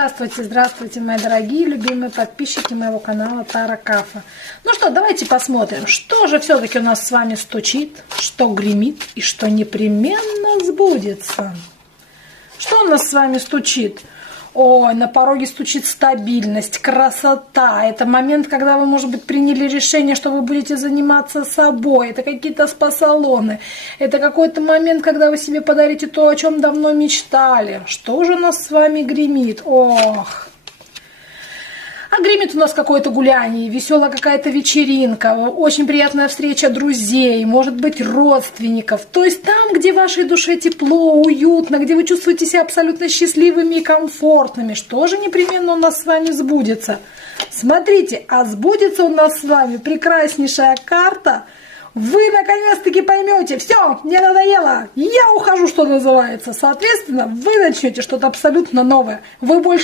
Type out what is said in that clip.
Здравствуйте, здравствуйте, мои дорогие, любимые подписчики моего канала Тара Кафа. Ну что, давайте посмотрим, что же все-таки у нас с вами стучит, что гремит и что непременно сбудется. Что у нас с вами стучит? Ой, на пороге стучит стабильность, красота. Это момент, когда вы, может быть, приняли решение, что вы будете заниматься собой. Это какие-то спа-салоны. Это какой-то момент, когда вы себе подарите то, о чем давно мечтали. Что же у нас с вами гремит? Ох! А гремит у нас какое-то гуляние, веселая какая-то вечеринка, очень приятная встреча друзей, может быть, родственников. То есть там, где вашей душе тепло, уютно, где вы чувствуете себя абсолютно счастливыми и комфортными. Что же непременно у нас с вами сбудется? Смотрите, а сбудется у нас с вами прекраснейшая карта. Вы наконец-таки поймете, все, мне надоело, я ухожу, что называется. Соответственно, вы начнете что-то абсолютно новое. Вы больше